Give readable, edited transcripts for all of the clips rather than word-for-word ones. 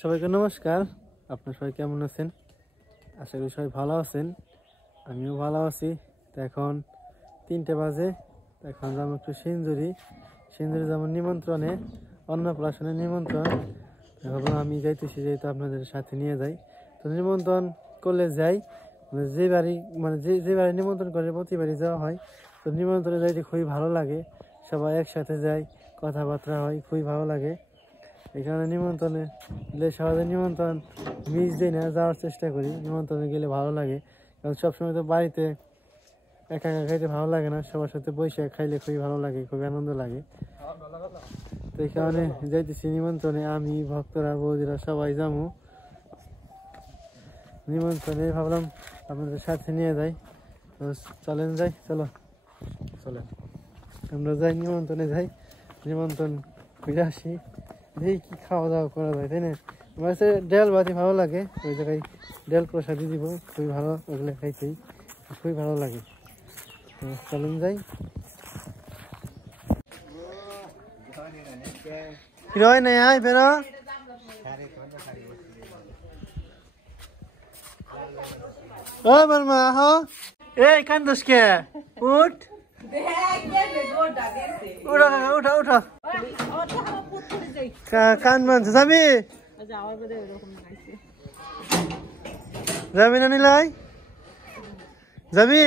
সবাইকে নমস্কার। আপনারা সবাই কেমন আছেন? আশা করি সবাই ভালো আছেন, আমিও ভালো আছি। তো এখন 3টে বাজে, এখন যাবো একটু সিঞ্জুরি যেমন নিমন্ত্রণে, অন্নপ্রাশনের নিমন্ত্রণ। ভাবলাম আমি যাইতেছি, যেহেতু আপনাদের সাথে নিয়ে যাই। তো নিমন্ত্রণ করলে যাই, যে বাড়ি যে বাড়ি নিমন্ত্রণ করে প্রতিবারই যাওয়া হয়। তো নিমন্ত্রণে যাইতে খুবই ভালো লাগে, সবাই একসাথে যাই, কথাবার্তা হয়, খুবই ভালো লাগে। এখানে নিমন্ত্রণে গেলে সবাই নিমন্ত্রণ মিস দিই না, যাওয়ার চেষ্টা করি। নিমন্ত্রণে গেলে ভালো লাগে, কারণ সবসময় তো বাড়িতে একা একা খাইতে ভালো লাগে না, সবার সাথে বসে খাইলে খুবই ভালো লাগে, খুবই আনন্দ লাগে। তো এই কারণে যাইতেছি নিমন্ত্রণে, আমি, ভক্তরা, বৌদিরা সবাই যাবো নিমন্ত্রণে। ভাবলাম আপনাদের সাথে নিয়ে যাই। তো চলেন যাই, চলেন আমরা যাই, নিমন্ত্রণে যাই, নিমন্ত্রণ ঘুরে আসি, দেখি কি খাওয়া দাওয়া করা যায়, তাই না? আমার কাছে ডাল ভাতি ভালো লাগে, ওই জায়গায় ডাল প্রসাদি দিব, খুবই ভালো, ওগুলো খাইতেই খুবই ভালো লাগে। তো চলেন যাই। হিরোই নাই আয় বেরো, ও বর্মা আহ, এই কান্দোস কে? উঠ উঠা উঠা, কান মানছে, যাবি যাবি না নিলাই, যাবি?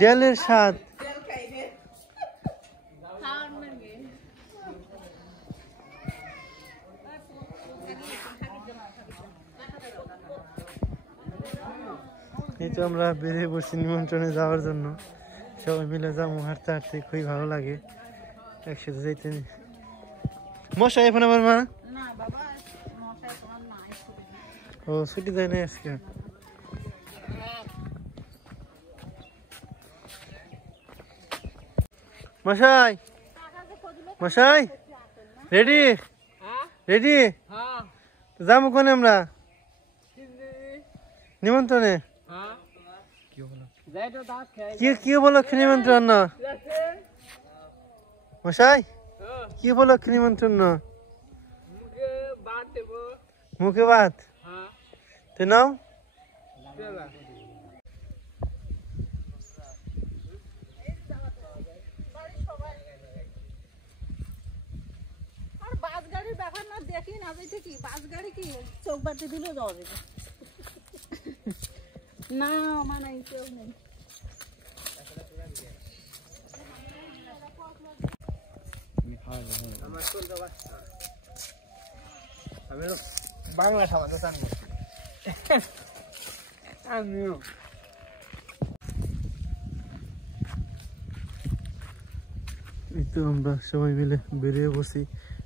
ডেলের স্বাদ এই তো আমরা বেরিয়ে পড়ছি নিমন্ত্রণে যাওয়ার জন্য, সবাই মিলে যাবো, হাঁটতে হাঁটতে খুবই ভালো লাগে একসাথে যাইতে। মশাই এখন আমার মা ও ছুটি দেয় না আজকে। মশাই মশাই রেডি রেডি, যাবো কোনে আমরা নিমন্ত্রণে? কি উপলক্ষে নিমন্ত্রণ? মশাই কি উপলক্ষে নিমন্ত্রণ? মুখে ভাত, তে নাও। বাস গাড়ির ব্যাপার না, দেখি না দেখি কি বাস গাড়ি কি চোখ বাড়তে দিলেও যাওয়া যাবে না, মানে কেউ নেই। আমি বাংলা সামান্য জানি, আমিও। এই তো আমরা সবাই মিলে বেরিয়ে বসি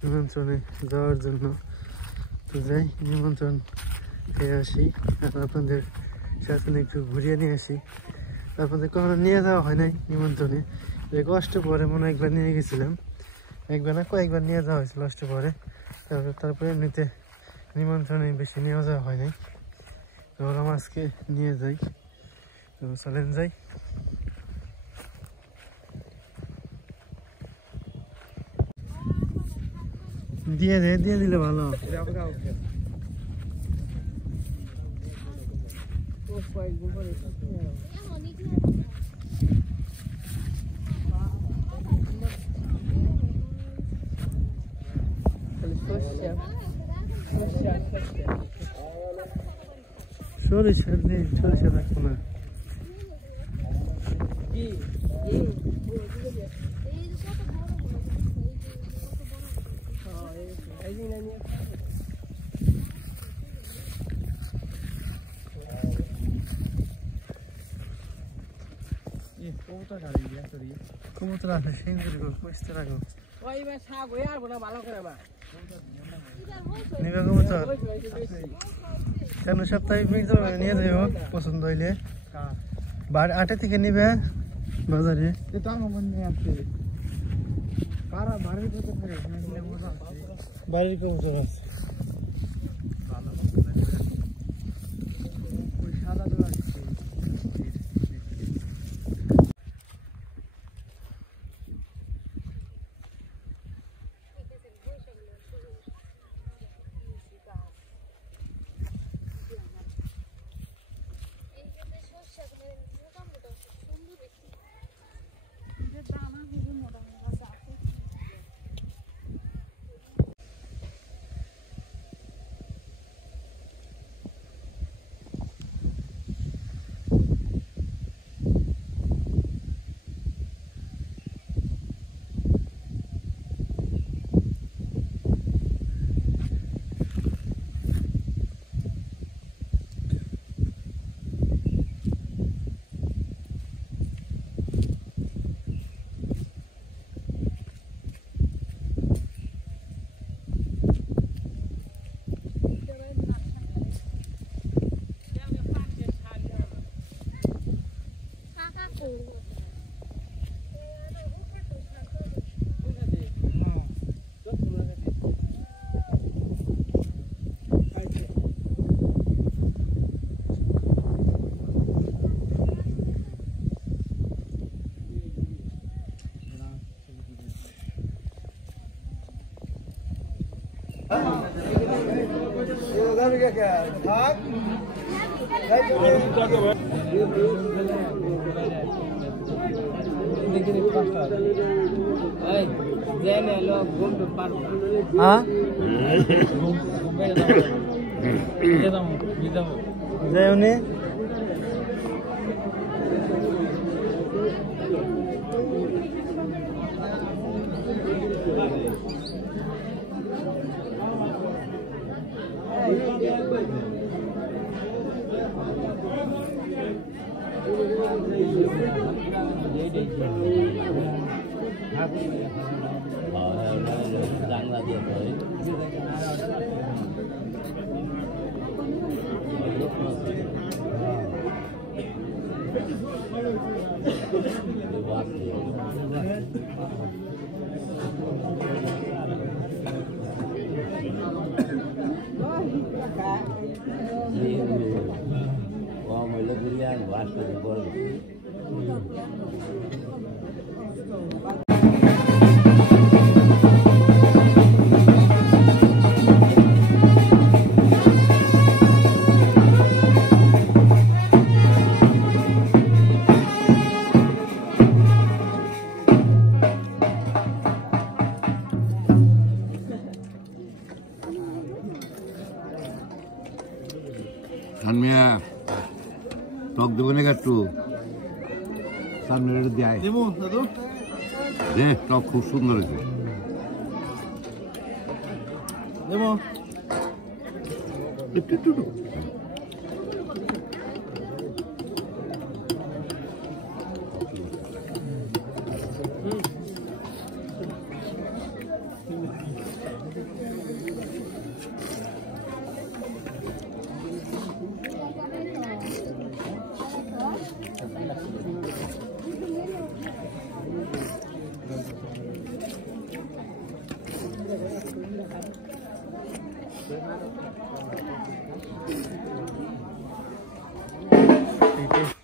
নিমন্ত্রণে যাওয়ার জন্য। তো যাই, নিমন্ত্রণ খেয়ে আসি, আর আপনাদের সাথে একটু ঘুরিয়ে নিয়ে আসি। আপনাদের কখনো নিয়ে যাওয়া হয় নাই নিমন্ত্রণে, কষ্ট পরে মনে একবার নিয়ে গেছিলাম, একবার না কয়েকবার নিয়ে যাওয়া হয়েছিল কষ্ট পরে। তারপরে এমনিতে নিমন্ত্রণে বেশি নিয়ে যাওয়া হয় নাই। তো ওরা আজকে নিয়ে যাই, তো চলেন যাই। দিয়ে দিলে ভালো। সরিষা রাখবো না, কবুতর আছে সিঞ্জুরি পুষতে রাখো, নিবে কবুতর কেন সপ্তাহে নিয়ে যাইব পছন্দ হইলে, 8টা থেকে নিবে বাজারে। বাড়ির কবুতর আছে, টক দেবো না একটু সামনে দেয় রে টক খুব সুন্দর হয়েছে একটু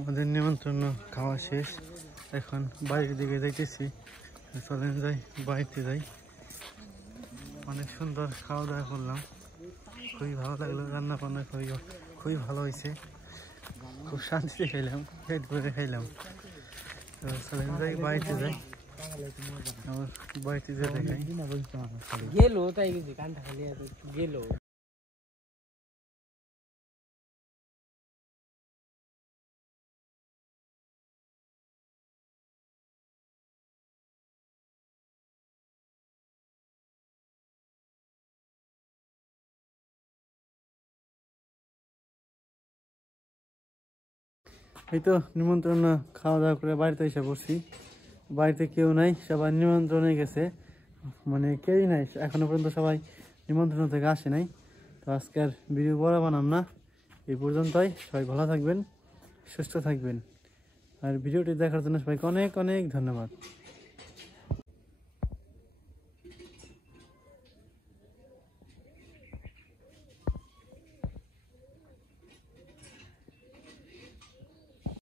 আমাদের নিমন্ত্রণ খাওয়া শেষ, এখন বাড়ির দিকে যাইতেছি। চলেন যাই, বাড়িতে যাই। অনেক সুন্দর খাওয়া দাওয়া করলাম, খুবই ভালো লাগলো। রান্না বান্না খুবই ভালো হয়েছে, খুব শান্তিতে খাইলাম, পেট ভরে খাইলাম। তো চলেন যাই, বাড়িতে যাই। আমার বাড়িতে যে দেখাই গেল তাই কানটা খালি গেল। এই তো নিমন্ত্রণ খাওয়া দাওয়া করে বাড়িতে এসে বসছি। বাড়িতে কেউ নাই, সবাই নিমন্ত্রণে গেছে, মানে কেউই নাই এখনো পর্যন্ত, সবাই নিমন্ত্রণ থেকে আসে নাই। তো আজকের ভিডিও বড় বানাম না, এই পর্যন্তই। সবাই ভালো থাকবেন, সুস্থ থাকবেন, আর ভিডিওটি দেখার জন্য সবাইকে অনেক অনেক ধন্যবাদ।